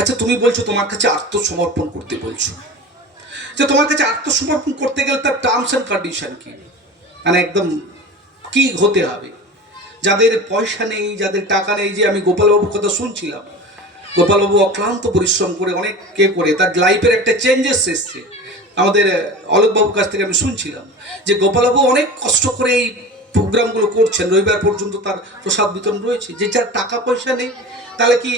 আচ্ছা তুমি বলছো তোমার কাছে আত্মসমর্পণ করতে বলছো, যে তোমার কাছে আত্মসমর্পণ করতে গেলে তার টার্মস অ্যান্ড কন্ডিশন কি, মানে একদম কি হতে হবে? যাদের পয়সা নেই, যাদের টাকা নেই, যে আমি গোপালবাবুর কথা শুনছিলাম, গোপালবাবু অক্লান্ত পরিশ্রম করে অনেক করে তার লাইফের একটা চেঞ্জেস এসছে। আমাদের অলোকবাবুর কাছ থেকে আমি শুনছিলাম যে গোপালবাবু অনেক কষ্ট করে এই প্রোগ্রামগুলো করছেন, রবিবার পর্যন্ত তার প্রসাদ বিতরণ রয়েছে। যে যার টাকা পয়সা নেই, তাহলে কি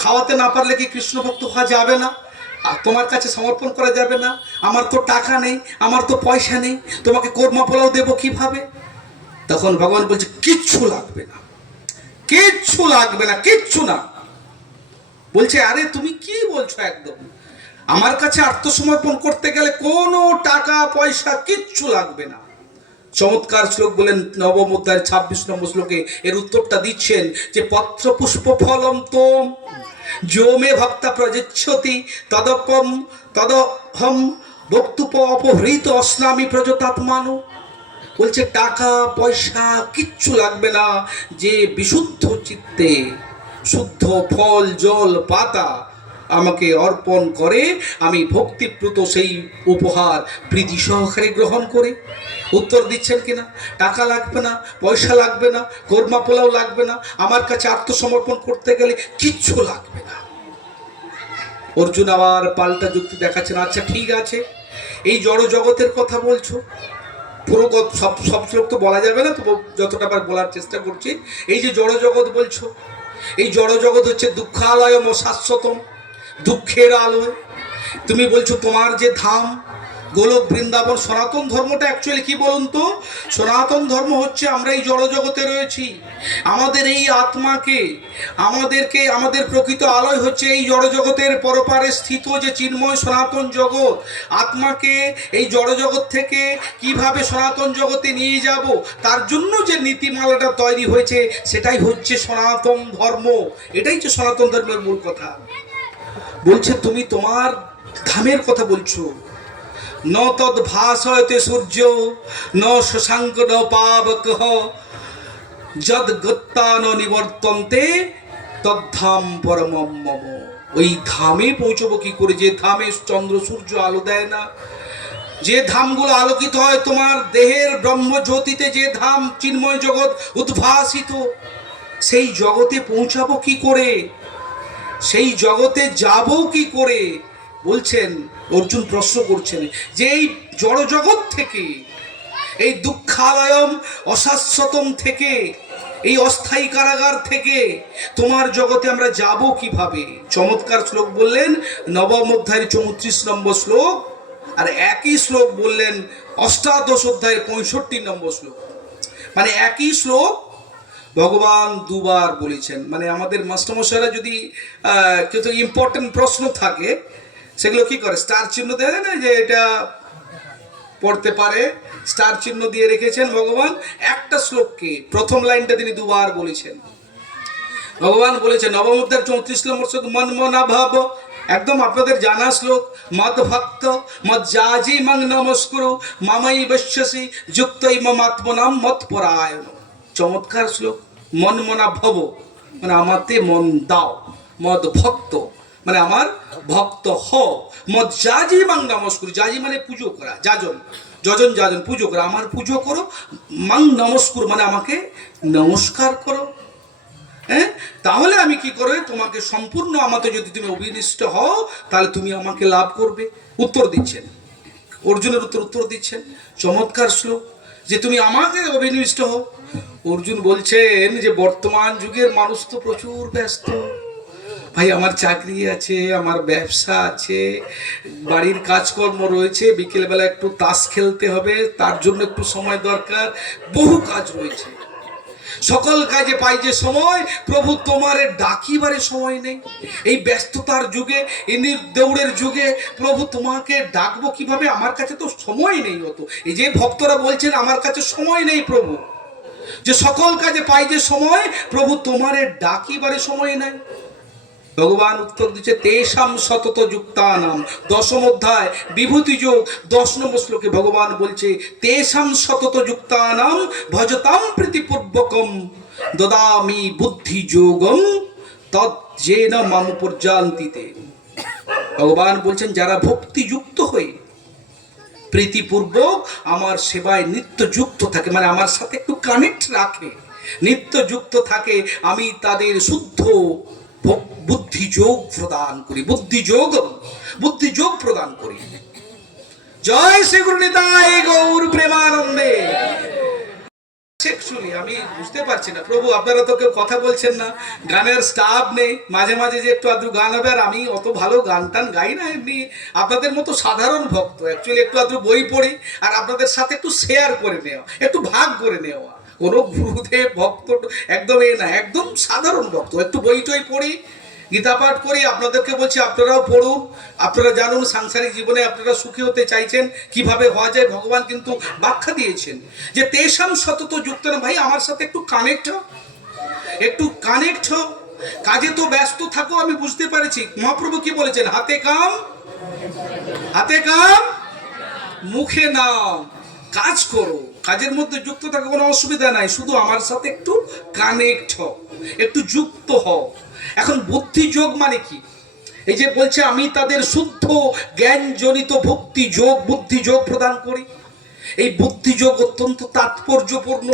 খাওয়াতে না পারলে কি কৃষ্ণ ভক্ত হওয়া যাবে না? আর তোমার কাছে সমর্পণ করা যাবে না? আমার তো টাকা নেই, আমার তো পয়সা নেই, তোমাকে কোরমা পোলাও দেবো কিভাবে? তখন ভগবান বলছে কিচ্ছু লাগবে না, কিচ্ছু লাগবে না, কিচ্ছু না। বলছে আরে তুমি কি বলছো? একদম আমার কাছে আত্মসমর্পণ করতে গেলে কোনো টাকা পয়সা কিচ্ছু লাগবে না। চমৎকার শ্লোক বলেন নবম অধ্যায়ের 26 নম্বর শ্লোকে এর উত্তরটা দিচ্ছেন যে পত্র পুষ্প ফলম তোম যো মে ভক্তা প্রযচ্ছতি তদপম তদহম বক্তুপ অপহৃত অস্নামি প্রজতাত্মানো। বলছে টাকা পয়সা কিচ্ছু লাগবে না, যে বিশুদ্ধ চিত্তে শুদ্ধ ফল জল পাতা আমাকে অর্পণ করে, আমি ভক্তিপ্রুত সেই উপহার প্রীতি সহকারে গ্রহণ করে। উত্তর দিচ্ছেন কিনা? টাকা লাগবে না, পয়সা লাগবে না, কোরমা পোলাও লাগবে না, আমার কাছে আত্মসমর্পণ করতে গেলে কিচ্ছু লাগবে না। অর্জুন আবার পাল্টা যুক্তি দেখাচ্ছেন, আচ্ছা ঠিক আছে, এই জড় জগতের কথা বলছো, পুরো সব সব শ্লোক তো বলা যাবে না, তো যতটা বার বলার চেষ্টা করছি। এই যে জড় জগৎ বলছো, এই জড় জগৎ হচ্ছে দুঃখালয়ম ও শাশ্বতম, দুঃখের আলোয়। তুমি বলছো তোমার যে ধাম গোলক বৃন্দাবন, সনাতন ধর্মটা অ্যাকচুয়ালি কি বলুন তো? সনাতন ধর্ম হচ্ছে আমরা এই জড় জগতে রয়েছি, আমাদের এই আত্মাকে, আমাদেরকে, আমাদের প্রকৃত আলোয় হচ্ছে এই জড় জগতের পরপারে স্থিত যে চিন্ময় সনাতন জগৎ। আত্মাকে এই জড় জগৎ থেকে কিভাবে সনাতন জগতে নিয়ে যাব, তার জন্য যে নীতিমালাটা তৈরি হয়েছে সেটাই হচ্ছে সনাতন ধর্ম। এটাই হচ্ছে সনাতন ধর্মের মূল কথা। বলছে তুমি তোমার ধামের কথা বলছো, ন তদ ভাসয়তে সূর্য ন শশাঙ্ক ন পাবকঃ যদ গত্তা ন নিবর্তন্তে তদ্ধাম পরমম মম। ওই ধামে পৌঁছবো কি করে, যে ধামে চন্দ্র সূর্য আলো দেয় না, যে ধামগুলো আলোকিত হয় তোমার দেহের ব্রহ্মজ্যোতিতে, যে ধাম চিন্ময় জগৎ উদ্ভাসিত, সেই জগতে পৌঁছাবো কি করে, সেই জগতে যাব কি করে? বলছেন, অর্জুন প্রশ্ন করছেন যে এই জড় জগৎ থেকে, এই দুঃখালয়ম অশাশ্বতম থেকে, এই অস্থায়ী কারাগার থেকে তোমার জগতে আমরা যাব কিভাবে? চমৎকার শ্লোক বললেন নবম অধ্যায়ের 34 নম্বর শ্লোক, আর একই শ্লোক বললেন অষ্টাদশ অধ্যায়ের 65 নম্বর শ্লোক। মানে একই শ্লোক ভগবান দুবার বলেছেন। মানে আমাদের মাস্টারমশাইরা যদি কিছু ইম্পর্টেন্ট প্রশ্ন থাকে সেগুলো কি করে, স্টার চিহ্ন দেয় না, যে এটা পড়তে পারে, স্টার চিহ্ন দিয়ে রেখেছেন ভগবান। একটা শ্লোককে প্রথম লাইনটা তিনি দুবার বলেছেন। ভগবান বলেছেন নবম অধ্যায় 34 নম্বর শ্লোক, মন মনা ভাব, একদম আপনাদের জানা শ্লোক, মদ ভক্ত মদ জাজি মং নমস্কুরু মামাই বশ্যসি যুক্তই মমাত্মনাম মত পরায়ণ। চমৎকার শ্লোক। মন মনা ভব মানে আমাতে মন দাও, মদ ভক্ত মানে আমার ভক্ত হও, মদ জাজি মাং নমস্কুরু, জাজি মানে পুজো করা, যাজন, যজন যাজন পুজো করা, আমার পুজো করো, মাং নমস্কুরু মানে আমাকে নমস্কার করো। হ্যাঁ, তাহলে আমি কি করে তোমাকে সম্পূর্ণ, আমাকে যদি তুমি অভিনিষ্ট হও তাহলে তুমি আমাকে লাভ করবে। উত্তর দিচ্ছেন অর্জুনের উত্তর দিচ্ছেন, চমৎকার শ্লোক, যে তুমি আমাকে অভিনিষ্ট হও। অর্জুন বলছেন যে বর্তমান যুগের মানুষ তো প্রচুর ব্যস্ত, ভাই আমার চাকরি আছে, আমার ব্যবসা আছে, বাড়ির কাজকর্ম রয়েছে, বিকেলবেলা একটু তাস খেলতে হবে, তার জন্য একটু সময় দরকার, বহু কাজ রয়েছে, সকল কাজে পাই যে সময়, প্রভু তোমার ডাকিবারে সময় নেই। এই ব্যস্ততার যুগে, এই দৌড়ের যুগে প্রভু তোমাকে ডাকবো কিভাবে, আমার কাছে তো সময় নেই অত। এই যে ভক্তরা বলছেন আমার কাছে সময় নেই প্রভু, যে সকল কাজে পাই যে সময়, প্রভু তোমারে ডাকিবারে সময় নাই। ভগবান উত্তর দিচ্ছে তেষাম সতত যুক্তানাম, দশম অধ্যায় বিভূতি যোগ 10 নম্বর শ্লোকে ভগবান বলছে তেষাম সতত যুক্তানাম ভজতাম প্রীতিপূর্বকম দদামি বুদ্ধি যোগম তজ্জেন মাম পর্যান্তিতে। ভগবান বলছেন যারা ভক্তিযুক্ত হয়ে প্রীতিপূর্বক আমার সেবায় নিত্য যুক্ত থাকে, মানে আমার সাথে একটু কানেক্ট রাখে, নিত্য যুক্ত থাকে, আমি তাদের শুদ্ধ বুদ্ধিযোগ প্রদান করি, বুদ্ধিযোগ প্রদান করি। জয় শ্রী গুরু নিতাই গৌর প্রেমানন্দে। অ্যাকচুয়ালি আমি বুঝতে পারছি না প্রভু, আপনারা তো কেউ কথা বলছেন না, গানের স্টাফ নেই, মাঝে মাঝে যে একটু আধটু গান হবে, আর আমি অত ভালো গান টান গাই না, এমনি আপনাদের মতো সাধারণ ভক্ত, অ্যাকচুয়ালি একটু আধটু বই পড়ি আর আপনাদের সাথে একটু শেয়ার করে নেওয়া, একটু ভাগ করে নেওয়া, কোনো গুরুদেব ভক্ত একদম না, একদম সাধারণ ভক্ত, একটু বই টই পড়ি, গীতা পাঠ করি, আপনাদেরকে বলছি আপনারাও পড়ুন, আপনারা জানুন সাংসারিক জীবনে আপনারা সুখী হতে চাইছেন, কিভাবে হওয়া যায় ভগবান কিন্তু ব্যাখ্যা দিয়েছেন যে তেষাম সতত যুক্ত না। ভাই আমার সাথে একটু কানেক্ট হও, কাজে তো ব্যস্ত থাকো, আমি বুঝতে পারছি। মহাপ্রভু কি বলেছেন, হাতে কাম মুখে নাম, কাজ করো, কাজের মধ্যে যুক্ত থাকো, কোনো অসুবিধা নাই, শুধু আমার সাথে একটু কানেক্ট হও, একটু যুক্ত হও। এখন বুদ্ধিযোগ মানে কি? এই যে বলছে আমি তাদের শুদ্ধ জ্ঞানজনিত বুদ্ধিযোগ প্রদান করি। এই বুদ্ধিযোগ অত্যন্ত তাৎপর্যপূর্ণ।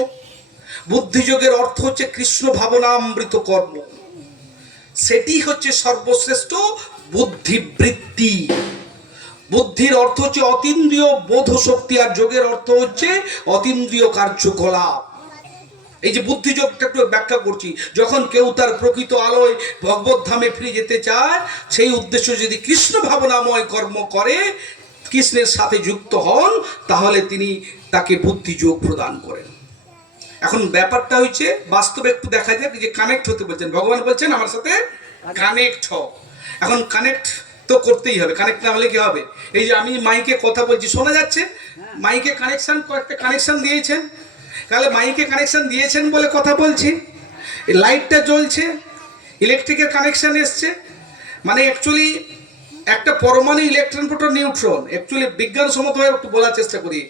বুদ্ধিযোগের অর্থ হচ্ছে কৃষ্ণ ভাবনামৃত কর্ম, সেটি হচ্ছে সর্বশ্রেষ্ঠ বুদ্ধিবৃত্তি। বুদ্ধির অর্থ হচ্ছে অতীন্দ্রিয় বোধ শক্তি, আর যোগের অর্থ হচ্ছে অতীন্দ্রিয় কার্যকলাপ। এই যে বুদ্ধিযোগটা একটু ব্যাখ্যা করছি, যখন কেউ তার প্রকৃত আলোয় ভগবত ধামে ফিরে যেতে চায়, সেই উদ্দেশ্য যদি কৃষ্ণ ভাবনাময় কর্ম করে, কৃষ্ণের সাথে যুক্ত হন, তাহলে তিনি তাকে বুদ্ধিযোগ প্রদান করেন। এখন ব্যাপারটা হচ্ছে বাস্তবে একটু দেখা যাক, যে কানেক্ট হতে বলছেন, ভগবান বলছেন আমার সাথে কানেক্ট হও। এখন কানেক্ট তো করতেই হবে, কানেক্ট না হলে কি হবে? এই যে আমি মাইকে কথা বলছি, শোনা যাচ্ছে, মাইকে কয়েকটা কানেকশন দিয়েছেন, তাহলে মাইকে কানেকশন দিয়েছেন বলে কথা বলছি, লাইটটা জ্বলছে, ইলেকট্রিকের কানেকশন এসছে, মানে অ্যাকচুয়ালি একটা পরমাণু, ইলেকট্রন, প্রোটন, নিউট্রন, অ্যাকচুয়ালি বিজ্ঞানসম্মতভাবে একটু বলার চেষ্টা করি।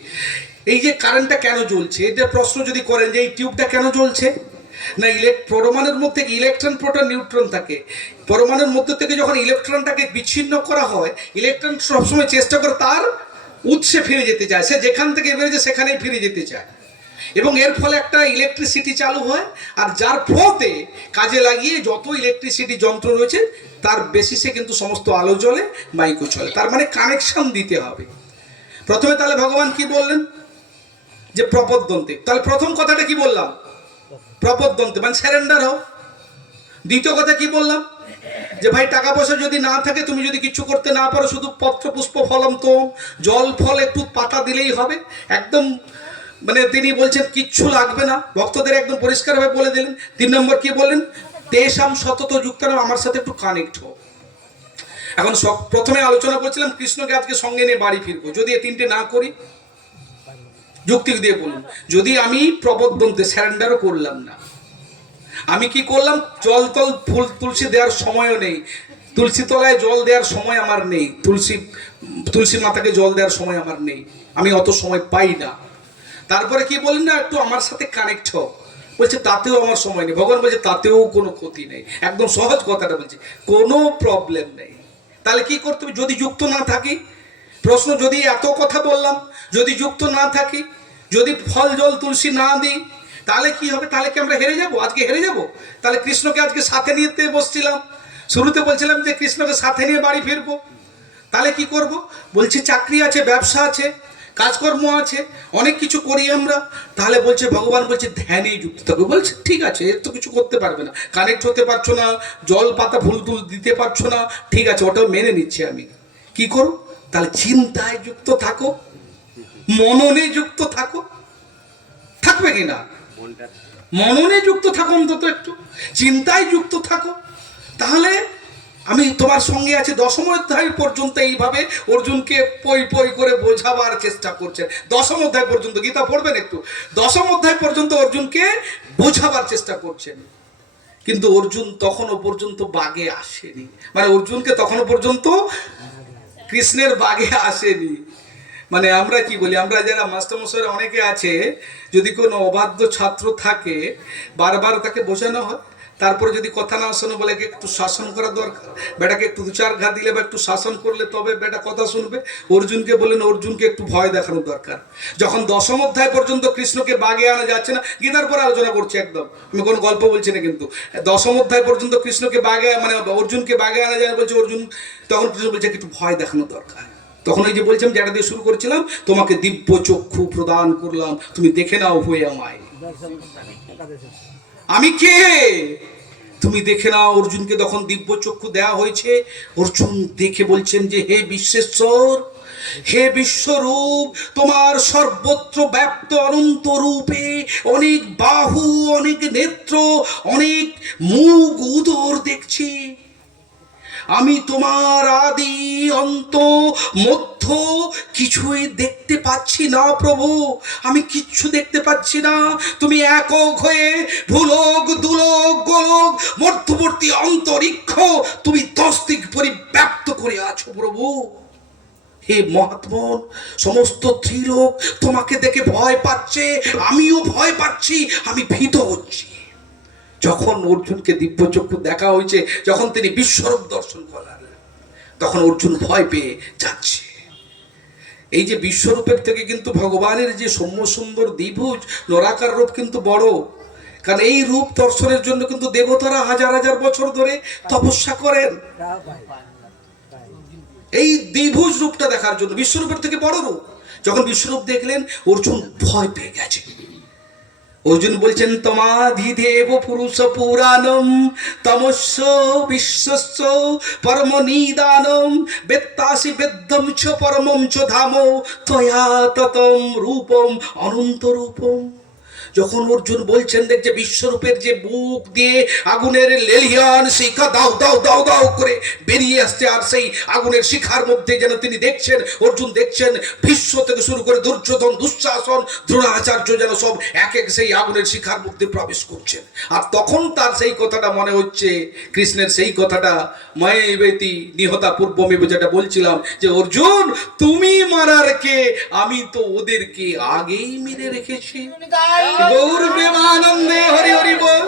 এই যে কারেন্টটা কেন জ্বলছে, এটা প্রশ্ন যদি করেন যে এই টিউবটা কেন জ্বলছে, না পরমাণুর মধ্যে ইলেকট্রন, প্রোটন, নিউট্রন থাকে, পরমাণুর মধ্যে থেকে যখন ইলেকট্রনটাকে বিচ্ছিন্ন করা হয়, ইলেকট্রন সবসময় চেষ্টা করে তার উৎসে ফিরে যেতে চায়, সে যেখান থেকে বেরিয়েছে সেখানেই ফিরে যেতে চায়, এবং এর ফলে একটা ইলেকট্রিসিটি চালু হয়, আর যার ফলতে কাজে লাগিয়ে যত ইলেকট্রিসিটি যন্ত্র রয়েছে তার বেসিসে কিন্তু সমস্ত আলো জ্বলে, মাইকও চলে। তার মানে কানেকশন দিতে হবে। প্রথমে তাহলে ভগবান কি বললেন, যে প্রপদ্যন্তে, তাহলে প্রথম কথাটা কি বললাম, প্রপদ্যন্তে মানে স্যারেন্ডার হও। দ্বিতীয় কথা কি বললাম, যে ভাই টাকা পয়সা যদি না থাকে, তুমি যদি কিছু করতে না পারো, শুধু পত্র পুষ্প ফলম তো, জল ফল একটু পাতা দিলেই হবে, একদম মানে তিনি বলছেন কিচ্ছু লাগবে না, ভক্তদের একদম পরিষ্কারভাবে বলে দিলেন। 3 নম্বর কি বললেন, তেষাম সতত যুক্ত না, আমার সাথে একটু কানেক্ট হও। এখন প্রথমে আলোচনা করছিলাম কৃষ্ণকে আজকে সঙ্গে নিয়ে বাড়ি ফিরবো, যদি এই 3টে না করি, যুক্তি দিয়ে বলুন, যদি আমি প্রবদ্ধন্তে স্যারেন্ডারও করলাম না, আমি কি করলাম, জল তল ফুল তুলসী দেওয়ার সময়ও নেই, তুলসী তলায় জল দেওয়ার সময় আমার নেই, তুলসী মাতাকে জল দেওয়ার সময় আমার নেই, আমি অত সময় পাই না। তারপরে কি বললেন না, একটু আমার সাথে কানেক্ট হও, বলছে তাতেও আমার সময় নেই। ভগবান বলছে তাতেও কোনো ক্ষতি নেই, একদম সহজ কথাটা বলছে, কোনো প্রবলেম নেই। তাহলে কি করতে হবে, যদি যুক্ত না থাকি, প্রশ্ন যদি এত কথা বললাম, যদি যুক্ত না থাকি, যদি ফল জল তুলসী না দিই, তাহলে কি হবে, তাহলে কি আমরা হেরে যাব, আজকে হেরে যাব? তাহলে কৃষ্ণকে আজকে সাথে নিতে বসছিলাম, শুরুতে বলছিলাম যে কৃষ্ণকে সাথে নিয়ে বাড়ি ফিরবো, তাহলে কি করব? বলছি চাকরি আছে, ব্যবসা আছে, কাজকর্ম আছে, অনেক কিছু করি আমরা, তাহলে বলছে ভগবান বলছে ধ্যানেই যুক্ত থাকবে। বলছে ঠিক আছে, এর তো কিছু করতে পারবে না, কানেক্ট হতে পারছো না, জল পাতা ফুল টুল দিতে পারছো না, ঠিক আছে, ওটাও মেনে নিচ্ছি আমি, কি করো তাহলে, চিন্তায় যুক্ত থাকো, মননে যুক্ত থাকো, থাকবে কিনা, মননে যুক্ত থাকো, অন্তত একটু চিন্তায় যুক্ত থাকো, তাহলে আমি তোমার সঙ্গে আছি। 10ম অধ্যায় পর্যন্ত এইভাবে অর্জুনকে পই পই করে বোঝাবার চেষ্টা করছেন, 10ম অধ্যায় পর্যন্ত, গীতা পড়বেন একটু, 10ম অধ্যায় পর্যন্ত অর্জুনকে বোঝাবার চেষ্টা করছেন। কিন্তু অর্জুন তখনও পর্যন্ত বাগে আসেনি, মানে অর্জুনকে তখনও পর্যন্ত কৃষ্ণের বাগে আসেনি। মানে আমরা কি বলি, আমরা যারা মাস্টারমশাইরা অনেকে আছে, যদি কোনো অবাধ্য ছাত্র থাকে, বারবার তাকে বোঝানো হয়, তারপরে যদি কথা না শোনো বলে একটু শাসন করা দরকার, বেটাকে একটু দু চার ঘা দিলে বা একটু শাসন করলে তবে বেটা কথা শুনবে। অর্জুনকে বললেন অর্জুনকে একটু ভয় দেখানো দরকার। যখন দশম অধ্যায় পর্যন্ত কৃষ্ণকে বাগে আনা যাচ্ছে না, গীতার পরে আলোচনা করছি, একদম আমি কোনো গল্প বলছি না, কিন্তু দশম অধ্যায় পর্যন্ত কৃষ্ণকে বাগে মানে অর্জুনকে বাগে আনা যায় না বলছে অর্জুন, তখন কৃষ্ণ বলছে একটু ভয় দেখানো দরকার। তখন ওই যে বলছিলাম, যেটা দিয়ে শুরু করেছিলাম, তোমাকে দিব্য চক্ষু প্রদান করলাম, তুমি দেখে নাও হয়ে আমায়, আমি কে তুমি দেখে নাও। অর্জুনকে তখন দিব্য চক্ষু দেওয়া হয়েছে। অর্জুন দেখে বলছেন যে হে বিশ্বেশ্বর, হে বিশ্বরূপ, তোমার সর্বত্র ব্যাপ্ত অনন্ত রূপে অনেক বাহু, অনেক নেত্র, অনেক মুখ উদর দেখছি। আমি তোমার আদি অন্ত মধ্য কিছুই দেখতে পাচ্ছি না প্রভু, আমি কিচ্ছু দেখতে পাচ্ছি না। তুমি একক হয়ে ভূলোক দুলোক গোলক মধ্যবর্তী অন্তরিক্ষ তুমি 10 দিক পরিব্যাপ্ত করে আছো প্রভু। হে মহাত্মন, সমস্ত ত্রিলোক তোমাকে দেখে ভয় পাচ্ছে, আমিও ভয় পাচ্ছি, আমি ভীত হচ্ছি। যখন অর্জুনকে দিব্যচক্ষু দেখা হয়েছে, যখন তিনি বিশ্বরূপ দর্শন করলেন, তখন অর্জুন ভয় পেয়ে যাচ্ছে। এই যে বিশ্বরূপের থেকে কিন্তু ভগবানের যে সৌম্য সুন্দর দ্বিভুজ নরাকার রূপ কিন্তু বড়, কারণ এই রূপ দর্শনের জন্য কিন্তু দেবতারা হাজার হাজার বছর ধরে তপস্যা করেন এই দ্বিভুজ রূপটা দেখার জন্য। বিশ্বরূপের থেকে বড় রূপ। যখন বিশ্বরূপ দেখলেন, অর্জুন ভয় পেয়ে গেছে। অর্জুন বলছেন তমাধিদেব পুরুষ পুরাণম তমস্য বিশ্বস্য পরম নিদানম বেত্তাসি বেদ্যম চ পরমম চ ধাম তয়া ততম রূপম অনন্ত রূপম। যখন অর্জুন বলছেন, দেখছে বিশ্বরূপের যে বুক দিয়ে আগুনের লেলিয়ান শিখা দাও দাও দাও দাও করে বেরিয়ে আসছে, আর সেই আগুনের শিখার মধ্যে যেন তিনি দেখছেন, অর্জুন দেখছেন ভীষ্ম থেকে শুরু করে দুর্যোধন, দুঃশাসন, দ্রোণাচার্য যেন সব এক এক সেই আগুনের শিখার মধ্যে প্রবেশ করছেন। আর তখন তার সেই কথাটা মনে হচ্ছে, কৃষ্ণের সেই কথাটা ময়েবেতি নিহতা পূর্বমেব, যেটা বলছিলাম যে অর্জুন তুমি মারার কে, আমি তো ওদেরকে আগেই মেরে রেখেছি। গৌর প্রেমানন্দে হরি হরি বল।